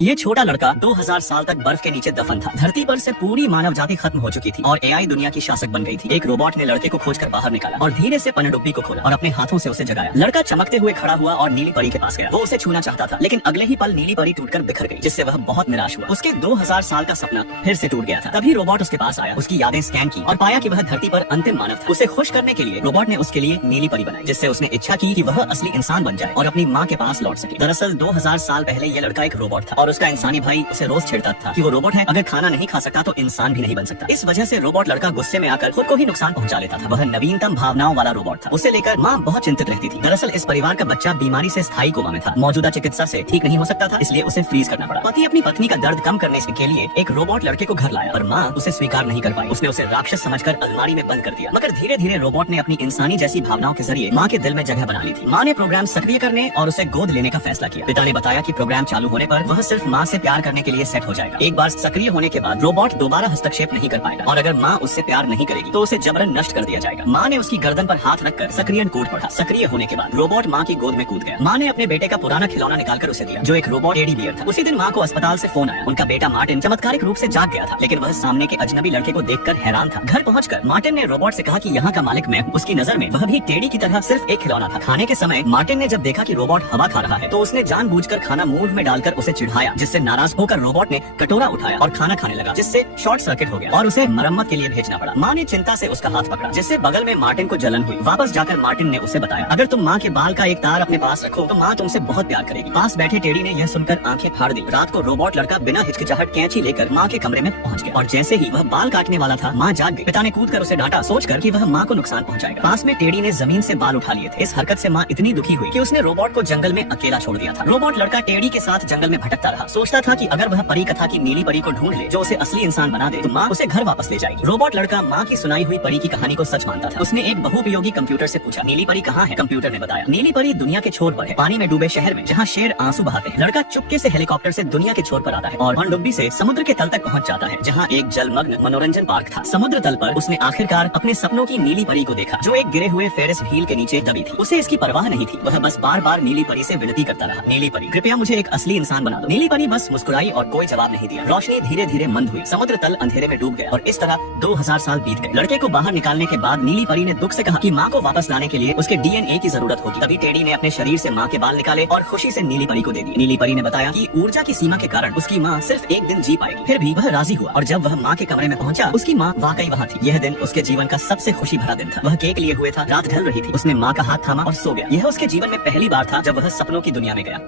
ये छोटा लड़का 2000 साल तक बर्फ के नीचे दफन था। धरती पर से पूरी मानव जाति खत्म हो चुकी थी और एआई दुनिया की शासक बन गई थी। एक रोबोट ने लड़के को खोजकर बाहर निकाला और धीरे से पनडुब्बी को खोला और अपने हाथों से उसे जगाया। लड़का चमकते हुए खड़ा हुआ और नीली परी के पास गया। वो उसे छूना चाहता था, लेकिन अगले ही पल नीली परी टूटकर बिखर गई, जिससे वह बहुत निराश हुआ। उसके 2000 साल का सपना फिर से टूट गया था। तभी रोबोट उसके पास आया, उसकी यादें स्कैन की और पाया कि वह धरती पर अंतिम मानव था। उसे खुश करने के लिए रोबोट ने उसके लिए नीली परी बनाई, जिससे उसने इच्छा की कि वह असली इंसान बन जाए और अपनी माँ के पास लौट सके। दरअसल 2000 साल पहले ये लड़का एक रोबोट था और उसका इंसानी भाई उसे रोज छेड़ता था कि वो रोबोट है, अगर खाना नहीं खा सकता तो इंसान भी नहीं बन सकता। इस वजह से रोबोट लड़का गुस्से में आकर खुद को ही नुकसान पहुंचा लेता था। वह नवीनतम भावनाओं वाला रोबोट था। उसे लेकर माँ बहुत चिंतित रहती थी। दरअसल इस परिवार का बच्चा बीमारी से स्थायी कोमा में था। मौजूदा चिकित्सा से ठीक नहीं हो सकता था, इसलिए उसे फ्रीज करना पड़ा। पति अपनी पत्नी का दर्द कम करने के लिए एक रोबोट लड़के को घर लाया, पर माँ उसे स्वीकार नहीं कर पाई। उसने उसे राक्षस समझकर अलमारी में बंद कर दिया। मगर धीरे धीरे रोबोट ने अपनी इंसानी जैसी भावनाओं के जरिए माँ के दिल में जगह बना ली थी। माँ ने प्रोग्राम सक्रिय करने और उसे गोद लेने का फैसला किया। पिता ने बताया कि प्रोग्राम चालू होने पर वह सिर्फ माँ से प्यार करने के लिए सेट हो जाएगा। एक बार सक्रिय होने के बाद रोबोट दोबारा हस्तक्षेप नहीं कर पाएगा और अगर माँ उससे प्यार नहीं करेगी तो उसे जबरन नष्ट कर दिया जाएगा। माँ ने उसकी गर्दन पर हाथ रखकर सक्रियन कूद पड़ा। सक्रिय होने के बाद रोबोट माँ की गोद में कूद गया। माँ ने अपने बेटे का पुराना खिलौना निकालकर उसे दिया, जो एक रोबोट टेडी बियर था। उसी दिन माँ को अस्पताल से फोन आया। उनका बेटा मार्टिन चमत्कारिक रूप से जाग गया था, लेकिन वह सामने के अजनबी लड़के को देखकर हैरान था। घर पहुंचकर मार्टिन ने रोबोट से कहा कि यहाँ का मालिक मैं हूँ। उसकी नजर में वह भी टेडी की तरह सिर्फ एक खिलौना था। खाने के समय मार्टिन ने जब देखा कि रोबोट हवा खा रहा है तो उसने जानबूझकर खाना मुंह में डालकर उसे चिढ़ाया, जिससे नाराज होकर रोबोट ने कटोरा उठाया और खाना खाने लगा, जिससे शॉर्ट सर्किट हो गया और उसे मरम्मत के लिए भेजना पड़ा। माँ ने चिंता से उसका हाथ पकड़ा, जिससे बगल में मार्टिन को जलन हुई। वापस जाकर मार्टिन ने उसे बताया, अगर तुम माँ के बाल का एक तार अपने पास रखो तो माँ तुमसे बहुत प्यार करेगी। पास बैठे टेडी ने यह सुनकर आंखें फाड़ दी। रात को रोबोट लड़का बिना हिचकिचाहट कैंची लेकर माँ के कमरे में पहुँच गया और जैसे ही वह बाल काटने वाला था माँ जाग गई। पिता ने कूदकर उसे डांटा, सोचकर कि वह माँ को नुकसान पहुँचाएगा। पास में टेडी ने जमीन से बाल उठा लिए थे। इस हरकत से माँ इतनी दुखी हुई कि उसने रोबोट को जंगल में अकेला छोड़ दिया था। रोबोट लड़का टेडी के साथ जंगल में भटकता रहा, सोचता था कि अगर वह परी कथा की नीली परी को ढूंढ ले जो उसे असली इंसान बना दे तो माँ उसे घर वापस ले जाएगी। रोबोट लड़का माँ की सुनाई हुई परी की कहानी को सच मानता था। उसने एक बहुपयोगी कंप्यूटर से पूछा, नीली परी कहाँ है? कंप्यूटर ने बताया, नीली परी दुनिया के छोर पर है, पानी में डूबे शहर में, जहाँ शेर आंसू बहाते हैं। लड़का चुपके से हेलीकॉप्टर से दुनिया के छोर पर आता है और पनडुब्बी से समुद्र के तल तक पहुँच जाता है, जहाँ एक जलमग्न मनोरंजन पार्क था। समुद्र तल पर उसने आखिरकार अपने सपनों की नीली परी को देखा, जो एक गिरे हुए फेरिस व्हील के नीचे दबी थी। उसे इसकी परवाह नहीं थी। वह बस बार बार नीली परी से विनती करता रहा, नीली परी कृपया मुझे एक असली इंसान बना दो। नीली परी बस मुस्कुराई और कोई जवाब नहीं दिया। रोशनी धीरे धीरे मंद हुई, समुद्र तल अंधेरे में डूब गया और इस तरह 2000 साल बीत गए। लड़के को बाहर निकालने के बाद नीली परी ने दुख से कहा कि माँ को वापस लाने के लिए उसके डीएनए की जरूरत होगी। तभी टेडी ने अपने शरीर से माँ के बाल निकाले और खुशी से नीली परी को दे दिए। नीली परी ने बताया कि ऊर्जा की सीमा के कारण उसकी माँ सिर्फ एक दिन जी पाएगी। फिर भी वह राजी हुआ और जब वह माँ के कमरे में पहुंचा उसकी माँ वाकई वहाँ थी। यह दिन उसके जीवन का सबसे खुशी भरा दिन था। वह केक लिए हुए था, रात ढल रही थी। उसने माँ का हाथ थामा और सो गया। यह उसके जीवन में पहली बार था जब वह सपनों की दुनिया में गया।